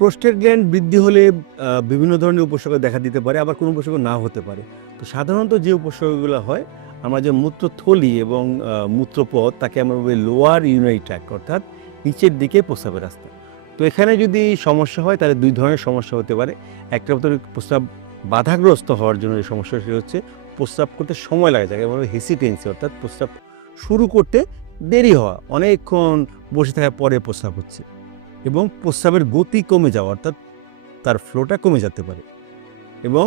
Prostate gland বৃদ্ধি হলে বিভিন্ন ধরনের উপসর্গ দেখা দিতে পারে, আবার কোনো উপসর্গ নাও হতে পারে। তো সাধারণত যে উপসর্গগুলো হয়, আমরা যে মূত্রথলি এবং মূত্রপথ তাকে আমরা বলি লোয়ার ইউরিনারি ট্র্যাক্ট, অর্থাৎ নিচের দিকে প্রস্রাবের রাস্তা। তো এখানে যদি সমস্যা হয় তাহলে দুই ধরনের সমস্যা হতে পারে। একটা হচ্ছে প্রস্রাব বাধাগ্রস্ত হওয়ার জন্য যে সমস্যাটি হচ্ছে প্রস্রাব করতে সময় লাগে, যাকে বলা হয় হেসিটেন্সি, অর্থাৎ প্রস্রাব শুরু করতে দেরি হওয়া, অনেকক্ষণ বসে থাকার পরে প্রস্রাব হচ্ছে, এবং প্রস্রাবের গতি কমে যাওয়া, অর্থাৎ তার ফ্লোটা কমে যেতে পারে, এবং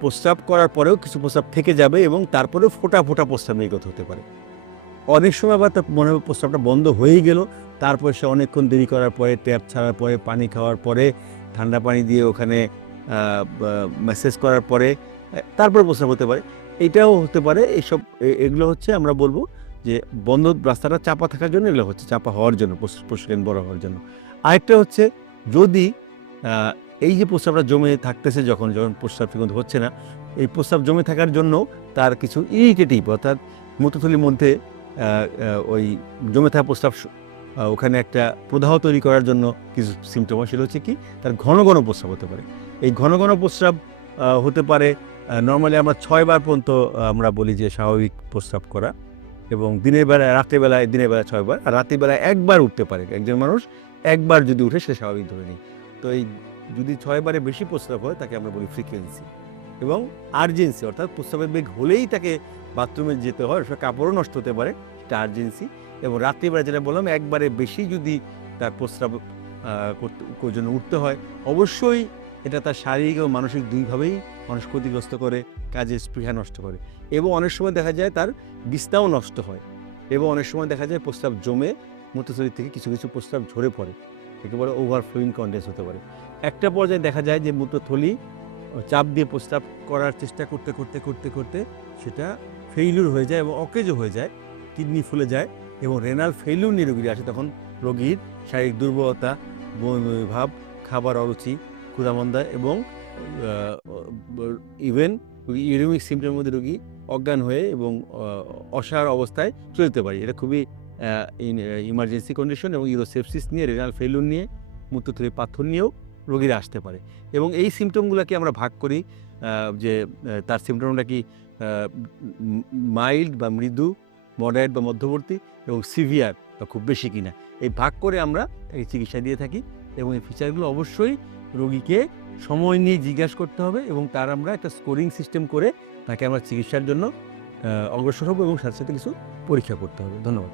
প্রস্রাব করার পরেও কিছু প্রস্রাব থেকে যাবে এবং তারপরেও ফোঁটা ফোঁটা প্রস্রাব নির্গত হতে পারে। অনেক সময় আবার তার মনে হবে প্রস্রাবটা বন্ধ হয়েই গেল, তারপরে সে অনেকক্ষণ দেরি করার পরে, ট্যাপ ছাড়ার পরে, পানি খাওয়ার পরে, ঠান্ডা পানি দিয়ে ওখানে ম্যাসেজ করার পরে তারপরে প্রস্রাব হতে পারে। এইটাও হতে পারে। এইসব এগুলো হচ্ছে আমরা বলবো যে বন্ধ রাস্তাটা চাপা থাকার জন্য, এগুলো হচ্ছে চাপা হওয়ার জন্য, প্রস্রাব বড় হওয়ার জন্য। আরেকটা হচ্ছে যদি এই যে প্রস্রাবটা জমে থাকতেছে, যখন প্রস্রাব ঠিক মতো হচ্ছে না, এই প্রস্রাব জমে থাকার জন্য তার কিছু ইরিটেটিভ, অর্থাৎ মূত্রথলির মধ্যে ওই জমে থাকা প্রস্রাব ওখানে একটা প্রদাহ তৈরি করার জন্য কিছু সিমটম হয়। সেটা হচ্ছে কি, তার ঘন ঘন প্রস্রাব হতে পারে। এই ঘন ঘন প্রস্রাব হতে পারে, নর্মালি আমরা 6 বার পর্যন্ত আমরা বলি যে স্বাভাবিক প্রস্রাব করা, এবং দিনের বেলায়, রাত্রিবেলায়, দিনের বেলায় 6 বার, আর রাত্রিবেলায় 1 বার উঠতে পারে। একজন মানুষ 1 বার যদি উঠে সে স্বাভাবিক ধরে নিই। তো এই যদি 6 বারে বেশি প্রস্রাব হয় তাকে আমরা বলি ফ্রিকোয়েন্সি। এবং আর্জেন্সি, অর্থাৎ প্রস্রাবের বেগ হলেই তাকে বাথরুমে যেতে হয়, সে কাপড়ও নষ্ট হতে পারে, সেটা আর্জেন্সি। এবং রাত্রিবেলা যেটা বললাম, 1 বারে বেশি যদি তার প্রস্রাব জন্য উঠতে হয়, অবশ্যই এটা তার শারীরিক এবং মানসিক দুইভাবেই মানুষ ক্ষতিগ্রস্ত করে, কাজের স্পৃহা নষ্ট করে, এবং অনেক সময় দেখা যায় তার বিছনাও নষ্ট হয়, এবং অনেক সময় দেখা যায় প্রস্রাব জমে মূত্রথলি থেকে কিছু কিছু প্রস্রাব ঝরে পড়ে, একেবারে ওভারফ্লোয়িং কন্ডেন্স হতে পারে। একটা পর্যায়ে দেখা যায় যে মূত্রথলি চাপ দিয়ে প্রস্রাব করার চেষ্টা করতে করতে করতে করতে সেটা ফেইলিউর হয়ে যায় এবং অকেজো হয়ে যায়, কিডনি ফুলে যায়, এবং রেনাল ফেইলিউর নিয়ে রোগী আসে। তখন রোগীর শারীরিক দুর্বলতা, বমি ভাব, খাবার অরুচি, ক্ষুধামন্দা, এবং ইভেন ইউরিমিক সিমটমের মধ্যে রোগী অজ্ঞান হয়ে এবং অসাড় অবস্থায় চলে যেতে পারে। এটা খুবই ইমার্জেন্সি কন্ডিশন, এবং ইউরোসেপসিস নিয়ে, রেনাল ফেইলিউর নিয়ে, মূত্রথলির পাথর নিয়েও রোগীরা আসতে পারে। এবং এই সিমটমগুলোকে আমরা ভাগ করি যে তার সিমটমটা কি মাইল্ড বা মৃদু, মডারেট বা মধ্যবর্তী, এবং সিভিয়ার বা খুব বেশি কিনা, এই ভাগ করে আমরা তাকে চিকিৎসা দিয়ে থাকি। এবং এই ফিচারগুলো অবশ্যই রোগীকে সময় নিয়ে জিজ্ঞাসা করতে হবে, এবং তার আমরা একটা স্কোরিং সিস্টেম করে তাকে আমরা চিকিৎসার জন্য অগ্রসর হব, এবং সাথে সাথে কিছু পরীক্ষা করতে হবে। ধন্যবাদ।